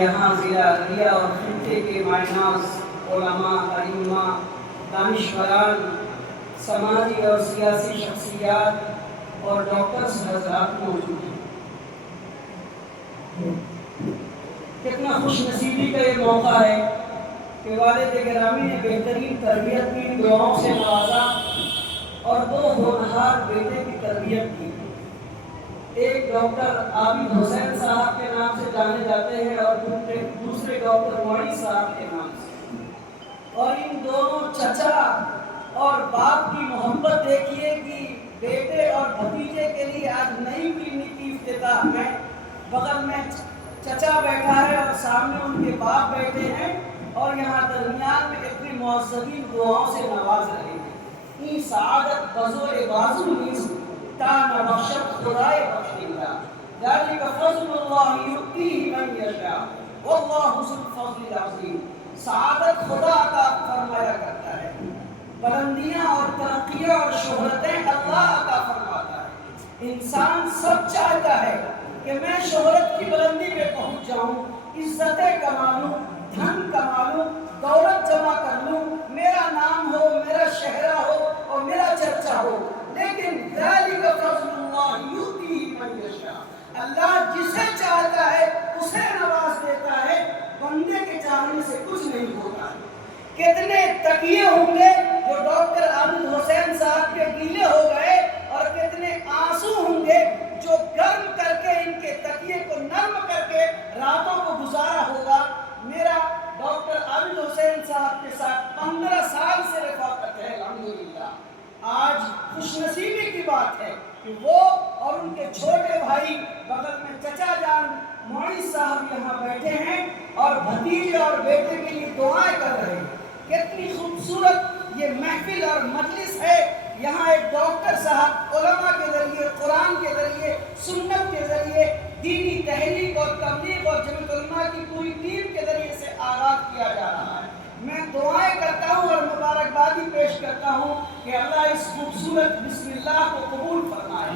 یہاں ضلع ارریہ اور خطے کے مائناز علماء، ائمہ، دانشوران، سماجی اور سیاسی شخصیات اور ڈاکٹرز حضرات موجود ہیں۔ کتنا خوش نصیبی کا یہ موقع ہے کہ والد گرامی نے بہترین تربیت کی، دعاؤں سے نوازا اور دو ہونہار بیٹے کی تربیت کی۔ ایک ڈاکٹر عابد حسین صاحب کے نام سے جانے جاتے ہیں اور دوسرے ڈاکٹر معین صاحب کے نام سے، اور ان دونوں چچا اور باپ کی محبت دیکھیے کہ بیٹے اور بھتیجے کے لیے آج نئی کلینک کی افتتاح میں بغل میں چچا بیٹھا ہے اور سامنے ان کے باپ بیٹھے ہیں اور یہاں درمیان میں اتنی معززین دعاؤں سے نواز رہے ہیں۔ این سعادت بزور بازو نیز تا نبخشت خدای بخشیدہ، ذالک فضل اللہ یؤتیہ من یشاء واللہ ذو الفضل العظیم۔ سعادت خدا عطا فرمایا کرتا ہے، بلندیاں اور ترقیاں اور شہرتیں اللہ عطا فرماتا ہے۔ انسان سب چاہتا ہے کہ میں شہرت کی بلندی پہ پہنچ جاؤں، عزتیں کما لوں، دھن کما لوں، دولت جمع کر لوں، میرا نام ہو، میرا شہرہ ہو اور میرا چرچا ہو، لیکن ذالک فضل اللہ یؤتیہ من یشاء، اللہ جسے چاہتا ہے اسے نواز دیتا ہے، بندے کے چاہنے سے کچھ نہیں ہوتا ہے۔ کتنے تکیے ہوں گے جو ڈاکٹر عابد حسین صاحب کے گیلے ہو گئے اور کتنے آنسو ہوں گے جو گرم کر کے ان کے تکیے کو نرم کر کے راتوں کو گزارا ہوگا۔ میرا ڈاکٹر عابد حسین صاحب کے ساتھ 15 سال سے رفاقت ہے الحمدللہ۔ آج خوش نصیبی کی بات ہے کہ وہ اور ان کے چھوٹے بھائی بغل میں چچا جان معین صاحب یہاں بیٹھے ہیں اور بھتیجے اور بیٹے کے لیے دعائیں کر رہے ہیں۔ کتنی خوبصورت یہ محفل اور مجلس ہے۔ یہاں ایک ڈاکٹر صاحب علماء کے ذریعے، قرآن کے ذریعے، سنت کے ذریعے دینی تحریک اور تبلیغ اور جمعیت علماء کی پوری ٹیم کے ذریعے سے آغاز کیا جا رہا ہے۔ میں دعائیں کرتا ہوں اور مبارکبادی پیش کرتا ہوں کہ اللہ اس خوبصورت بسم اللہ کو قبول فرمائے،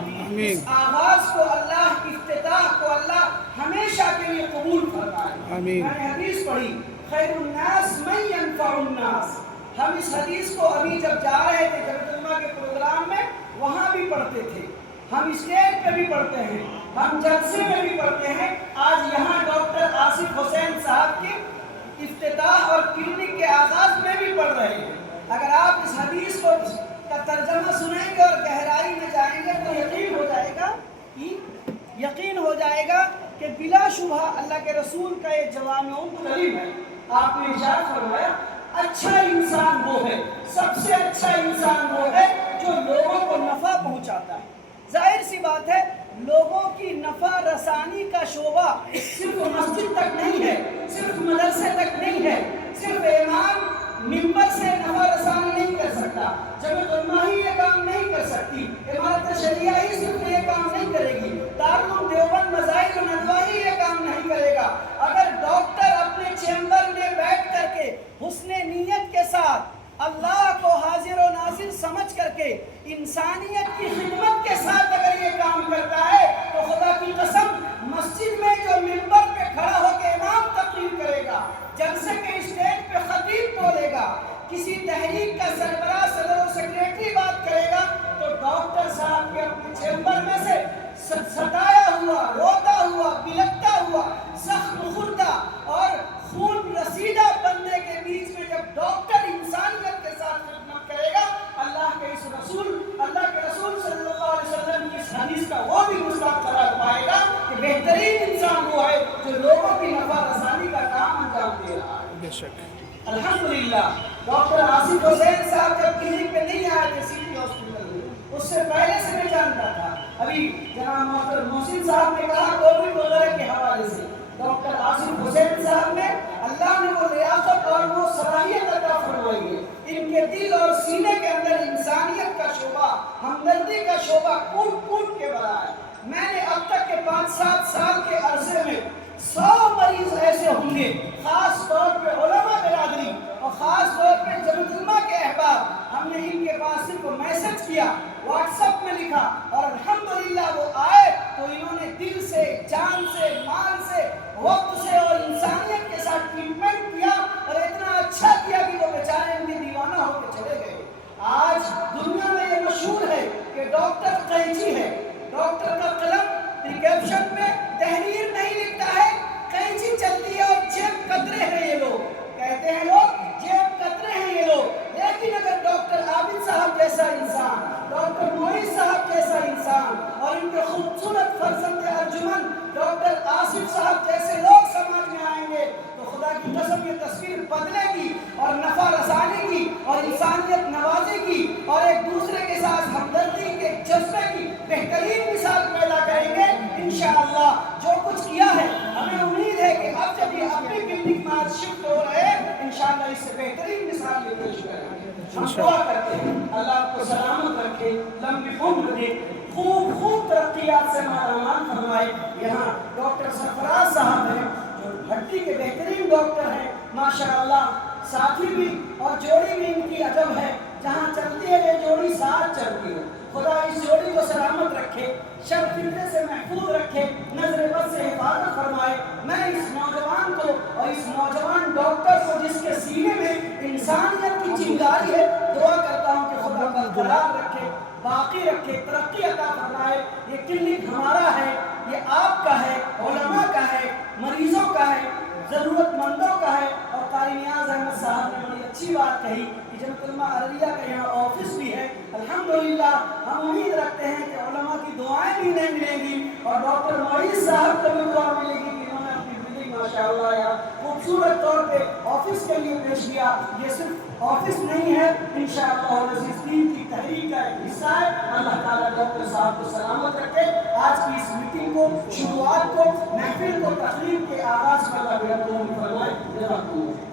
اس آغاز کو اللہ، افتتاح کو اللہ ہمیشہ کے لیے قبول فرمائے۔ میں نے حدیث پڑھی، خیر الناس من ینفع الناس۔ ہم اس حدیث کو ابھی جب جا رہے تھے جمعیت علماء کے پروگرام میں وہاں بھی پڑھتے تھے، ہم اسٹیج پہ بھی پڑھتے ہیں، ہم جلسے میں بھی پڑھتے ہیں۔ آج یہاں ڈاکٹر آصف حسین صاحب کی افتتاح اور کلینک کے آغاز میں بھی پڑھ رہے ہیں۔ اگر آپ اس حدیث کو کا ترجمہ سنیں گے اور گہرائی میں جائیں گے تو یقین ہو جائے گا کہ بلا شبہ اللہ کے رسول کا یہ جوامع کلم ہے۔ آپ نے ارشاد فرمایا اچھا انسان وہ ہے، سب سے اچھا انسان وہ ہے جو لوگوں کو نفع پہنچاتا ہے۔ ظاہر سی بات ہے لوگوں کی نفع رسانی کا شعبہ صرف مسجد تک نہیں ہے، صرف مدرسے تک نہیں ہے، صرف امام ممبر سے نفع رسانی نہیں کر سکتا، جمعیت علماء ہی یہ کام نہیں کر سکتی، امارت شریعہ ہی صرف یہ کام نہیں کرے گی، دارالعلوم دیوبند مظاہر و ندوہ ہی یہ کام نہیں کرے گا۔ اگر ڈاکٹر اپنے چیمبر میں بیٹھ کر کے حسن نیت کے ساتھ اللہ کو حاضر و ناظر سمجھ کر کے انسانیت کی خدمت کے ساتھ اگر یہ کام کرتا ہے تو خدا کی قسم مسجد میں جو ممبر پہ کھڑا ہو کے امام تقریر کرے گا، جلسے کے اسٹیج پہ خطیب بولے گا، کسی تحریک کا سربراہ صدر و سیکریٹری بات کرے گا تو ڈاکٹر صاحب کے اپنے چیمبر میں سے ستایا ہوا، روتا ہوا، بلکتا ہوا، زخم خوردہ اور خون رسیدہ بندے کے بیچ میں جب ڈاکٹر انسانیت کے ساتھ خدمت کرے گا، اللہ کے رسول صلی اللہ علیہ وسلم کی اس حدیث کا وہ بھی مصداق قرار پائے گا کہ بہترین انسان وہ ہے جو لوگوں کی نفع رسانی کا کام انجام دے رہا ہے۔ بے شک الحمدللہ ڈاکٹر آصف حسین صاحب جب کلینک پہ نہیں آئے تھے سٹی ہاسپٹل میں، اس سے پہلے سے میں جانتا تھا۔ ابھی جناب محترم محسن صاحب نے کہا کووڈ وغیرہ کے حوالے سے ڈاکٹر آصف حسین صاحب نے اللہ نے وہ لیاقت اور وہ صلاحیت عطا فرمائی ہے، ان کے دل اور سینے کے اندر انسانیت کا شعبہ، ہمدردی کا شعبہ کوٹ کوٹ کے بھرا ہے۔ میں نے اب تک کے 5-7 سال کے عرصے میں 100 مریض ایسے ہوں گے، خاص طور پہ علماء برادری اور خاص طور پہ جمعیت علماء کے احباب، ہم نے ان کے پاس صرف میسج کیا، واٹس ایپ میں لکھا اور الحمدللہ وہ آئے تو انہوں نے دل سے، جان سے، مال سے، وقت سے اور انسان اس سے بہترین مثال یہ پیش کریں. ہم دعا کرتے ہیں اللہ آپ کو سلامت رکھے, لمبی عمر دے, خوب ترقیات سے مالامال فرمائے. یہاں ڈاکٹر سرفراز صاحب ہیں جو ہڈی کے بہترین ڈاکٹر ہیں ماشاءاللہ, ساتھی بھی اور جوڑی بھی ان کی عجب ہے, جہاں چلتی ہے یہ جوڑی ساتھ چلتی ہے. خدا اس جوڑی کو سلامت رکھے, شر فتنے سے محفوظ رکھے, نظر بد سے حفاظت فرمائے. میں اس نوجوان کو اور اس نوجوان ڈاکٹر کو جس کے سینے میں انسانیت کی چنگاری ہے, دعا کرتا ہوں کہ خدا برقرار رکھے, باقی رکھے, ترقی عطا فرمائے. یہ کلینک ہمارا ہے, یہ آپ کا ہے, علماء کا ہے, مریضوں کا ہے, ضرورت مندوں کا ہے. اور قاری نیاز احمد صاحب نے بڑی اچھی بات کہی کہ جنت علماء عربیہ کا یہاں آفس بھی ہے. الحمدللہ ہم امید رکھتے ہیں کہ علماء کی دعائیں بھی نہیں ملیں گی اور ڈاکٹر معیز صاحب کو بھی دعا ملے گی کہ انہوں نے اپنی بلڈنگ ماشاءاللہ یہاں خوبصورت طور پہ آفس کے لیے پیش کیا. یہ صرف آفس نہیں ہے, انشاءاللہ عزیز دین کی تحریک کا ایک حصہ ہے. اللہ تعالیٰ ڈاکٹر صاحب کو سلامت رکھے. آج کی اس میٹنگ کو, شروعات کو, محفل کو, تقریب کے آغاز کا اللہ فرمائے.